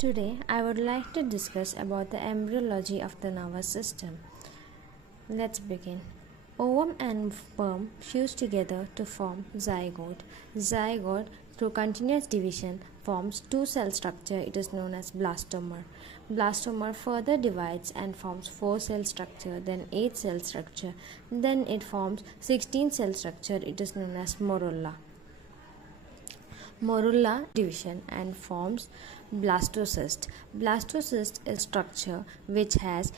Today, I would like to discuss about the embryology of the nervous system. Let's begin. Ovum and sperm fuse together to form zygote. Zygote, through continuous division, forms two-cell structure. It is known as blastoma. Blastoma further divides and forms 4-cell structure, then 8-cell structure. Then it forms 16-cell structure. It is known as morula. Morula division and forms blastocyst. Blastocyst is a structure which has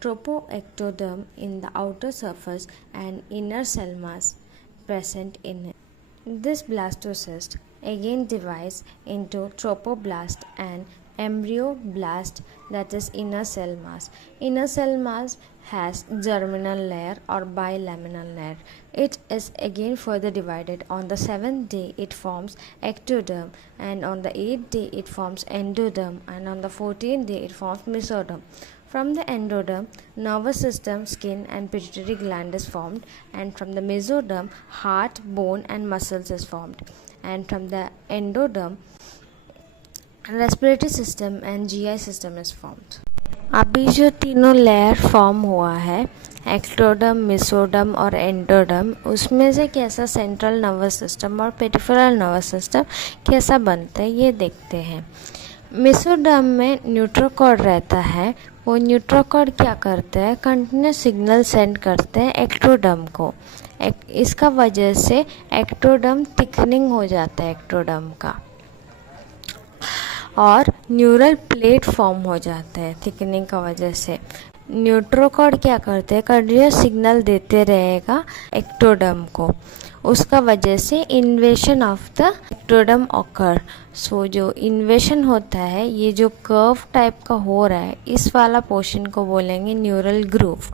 tropoectoderm in the outer surface and inner cell mass present in it. This blastocyst again divides into tropoblast and embryoblast, that is inner cell mass. Inner cell mass has germinal layer or bilaminar layer. It is again further divided. On the 7th day it forms ectoderm, and on the 8th day it forms endoderm, and on the 14th day it forms mesoderm. From the endoderm, nervous system, skin and pituitary gland is formed, and from the mesoderm, heart, bone and muscles is formed, and from the endoderm, respiratory system and GI system is formed. अभी जो तीनों layer form हुआ है, ectoderm, mesoderm और endoderm, उसमें से कैसा central nervous system और पेरिफेरल नर्वस सिस्टम कैसा बनता है ये देखते हैं। मेसोडर्म में न्यूट्रोकॉर्ड रहता है। वो न्यूट्रोकॉर्ड क्या करते हैं, कंटिन्यूस सिग्नल सेंड करते हैं एक्टोडर्म को। इसका वजह से एक्टोडर्म थिकनिंग हो जाता है एक्टोडर्म का, और न्यूरल प्लेट फॉर्म हो जाता है थिकनिंग का वजह से। न्यूट्रोकॉर्ड क्या करते हैं, कंटिन्यूस सिग्नल देते रहेगा एक्टोडर्म को, उसका वजह से invasion of the ectoderm occur. So जो इन्वेशन होता है, ये जो कर्व टाइप का हो रहा है, इस वाला पोर्शन को बोलेंगे न्यूरल ग्रूव,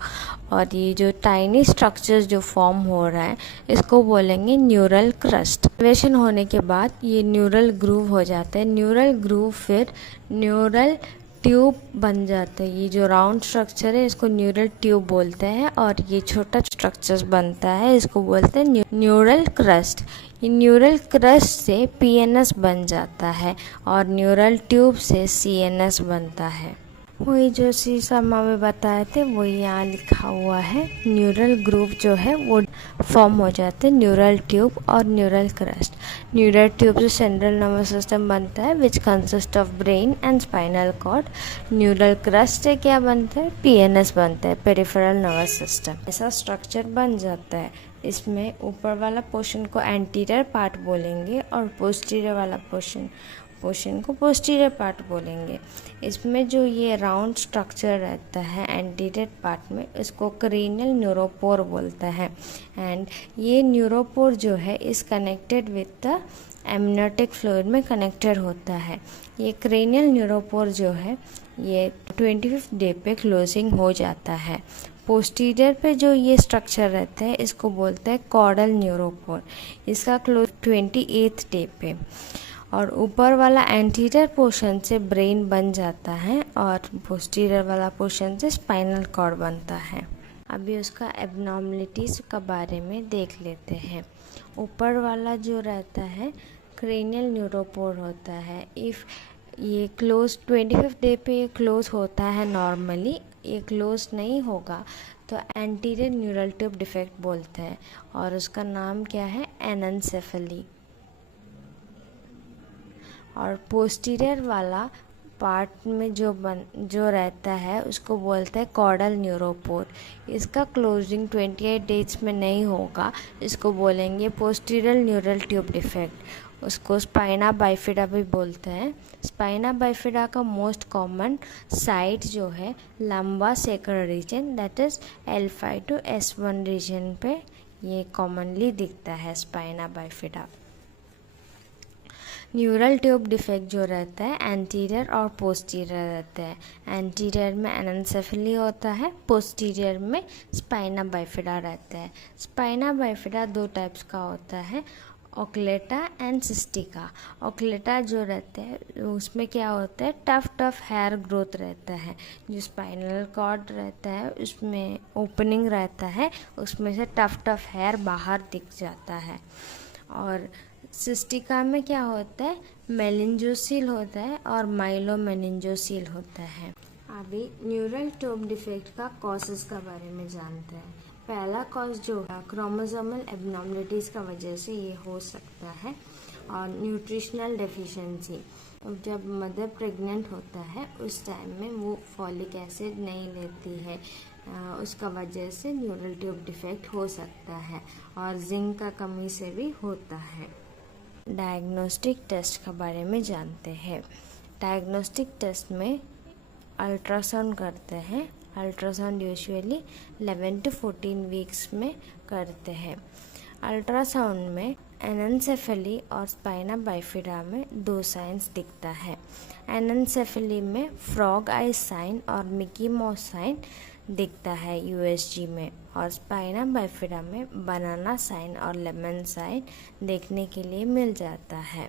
और ये जो टाइनी स्ट्रक्चर्स जो फॉर्म हो रहा है, इसको बोलेंगे न्यूरल क्रस्ट। इन्वेशन होने के बाद ये न्यूरल ग्रूव हो जाता है। न्यूरल ग्रूव फिर न्यूरल ट्यूब बन जाता है। ये जो राउंड स्ट्रक्चर है इसको न्यूरल ट्यूब बोलते हैं, और ये छोटा स्ट्रक्चर्स बनता है इसको बोलते हैं न्यूरल क्रस्ट। ये न्यूरल क्रस्ट से पीएनएस बन जाता है, और न्यूरल ट्यूब से सीएनएस बनता है। वही जो शीशा में बताए थे वो यहाँ लिखा हुआ है। न्यूरल ग्रूव जो है वो फॉर्म हो जाते हैं न्यूरल ट्यूब और न्यूरल क्रस्ट। न्यूरल ट्यूब से सेंट्रल नर्वस सिस्टम बनता है which consist of brain and spinal cord. Neural crest से क्या बनता है, पीएनएस बनता है, पेरिफेरल नर्वस सिस्टम। ऐसा स्ट्रक्चर बन जाता है। इसमें ऊपर वाला पोर्शन को एंटीरियर पार्ट बोलेंगे और पोस्टीरियर वाला पोर्शन को पोस्टीरियर पार्ट बोलेंगे। इसमें जो ये राउंड स्ट्रक्चर रहता है एंटीरियर पार्ट में, इसको क्रेनियल न्यूरोपोर बोलता है। एंड ये न्यूरोपोर जो है इस connected with the amniotic fluid में कनेक्टेड होता है। ये क्रेनियल न्यूरोपोर जो है ये 25th डे पे क्लोजिंग हो जाता है। पोस्टीरियर पे जो ये स्ट्रक्चर रहता है इसको बोलते हैं कॉर्डल न्यूरोपोर। इसका क्लोज 28th डे पे, और ऊपर वाला एंटीरियर पोर्शन से ब्रेन बन जाता है, और पोस्टीरियर वाला पोर्शन से स्पाइनल कॉर्ड बनता है। अभी उसका एबनॉर्मलिटीज़ का बारे में देख लेते हैं। ऊपर वाला जो रहता है क्रेनियल न्यूरोपोर होता है। इफ़ ये क्लोज 25th डे पे ये क्लोज होता है नॉर्मली, ये क्लोज नहीं होगा तो एंटीरियर न्यूरल ट्यूब डिफेक्ट बोलते हैं, और उसका नाम क्या है, एनेन्सेफली। और पोस्टीरियर वाला पार्ट में जो रहता है उसको बोलते हैं कॉर्डल न्यूरोपोर। इसका क्लोजिंग 28 डेज में नहीं होगा, इसको बोलेंगे पोस्टीरियर न्यूरल ट्यूब डिफेक्ट। उसको स्पाइना बाइफिडा भी बोलते हैं। स्पाइना बाइफिडा का मोस्ट कॉमन साइट जो है lumbar sacral region, that is L5 to S1 region पे ये कॉमनली दिखता है spina bifida. Neural tube defect जो रहता है एंटीरियर और पोस्टीरियर रहता है। एंटीरियर में एनेन्सेफली होता है, पोस्टीरियर में स्पाइना बाइफिडा रहता है। स्पाइना बाइफिडा दो टाइप्स का होता है, ओक्लेटा एंड सिस्टिका। ओक्लेटा जो रहता है उसमें क्या होता है, टफ हेयर ग्रोथ रहता है। जो स्पाइनल कॉर्ड रहता है उसमें ओपनिंग रहता है, उसमें से टफ हेयर बाहर दिख जाता है। और सिस्टिका में क्या होता है, मेनिंजोसील होता है और माइलोमेनिंजोसील होता है। अभी न्यूरल ट्यूब डिफेक्ट का कॉजेस के बारे में जानते हैं। पहला कॉज जो क्रोमोसोमल एबनॉर्मलिटीज़ का वजह से ये हो सकता है, और न्यूट्रिशनल डेफिशिएंसी। जब मदर प्रेग्नेंट होता है उस टाइम में वो फॉलिक एसिड नहीं लेती है, उसका वजह से न्यूरल ट्यूब डिफेक्ट हो सकता है, और जिंक का कमी से भी होता है। डायग्नोस्टिक टेस्ट के बारे में जानते हैं। डायग्नोस्टिक टेस्ट में अल्ट्रासाउंड करते हैं। अल्ट्रासाउंड यूजुअली 11 to 14 वीक्स में करते हैं। अल्ट्रासाउंड में एनेंसेफेली और स्पाइना बाइफिडा में 2 साइंस दिखता है। एनेंसेफेली में फ्रॉग आई साइन और मिकी माउस साइन दिखता है यूएसजी में, और स्पाइना बाइफिडा में बनाना साइन और लेमन साइन देखने के लिए मिल जाता है।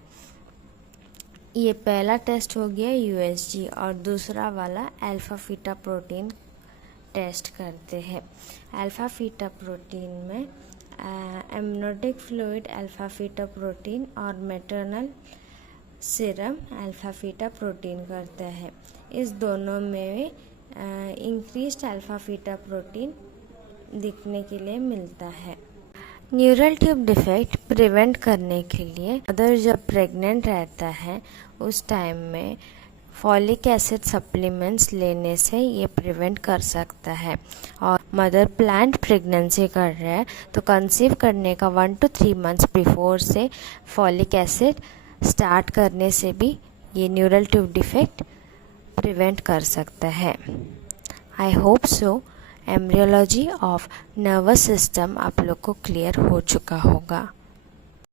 ये पहला टेस्ट हो गया यूएसजी, और दूसरा वाला अल्फा फीटा प्रोटीन टेस्ट करते हैं। अल्फा फीटा प्रोटीन में amniotic fluid alpha feto protein और maternal serum alpha feto protein करते हैं। इस दोनों में इंक्रीज्ड अल्फा फीटा प्रोटीन दिखने के लिए मिलता है। न्यूरल ट्यूब डिफेक्ट प्रिवेंट करने के लिए मदर जब प्रेग्नेंट रहता है उस टाइम में फॉलिक एसिड सप्लीमेंट्स लेने से ये प्रिवेंट कर सकता है। और मदर प्लान्ड प्रेगनेंसी कर रहा है तो कंसीव करने का 1 to 3 months बिफोर से फॉलिक एसिड स्टार्ट करने से भी ये न्यूरल ट्यूब डिफेक्ट प्रिवेंट कर सकता है। I hope so embryology of nervous system आप लोग को क्लियर हो चुका होगा।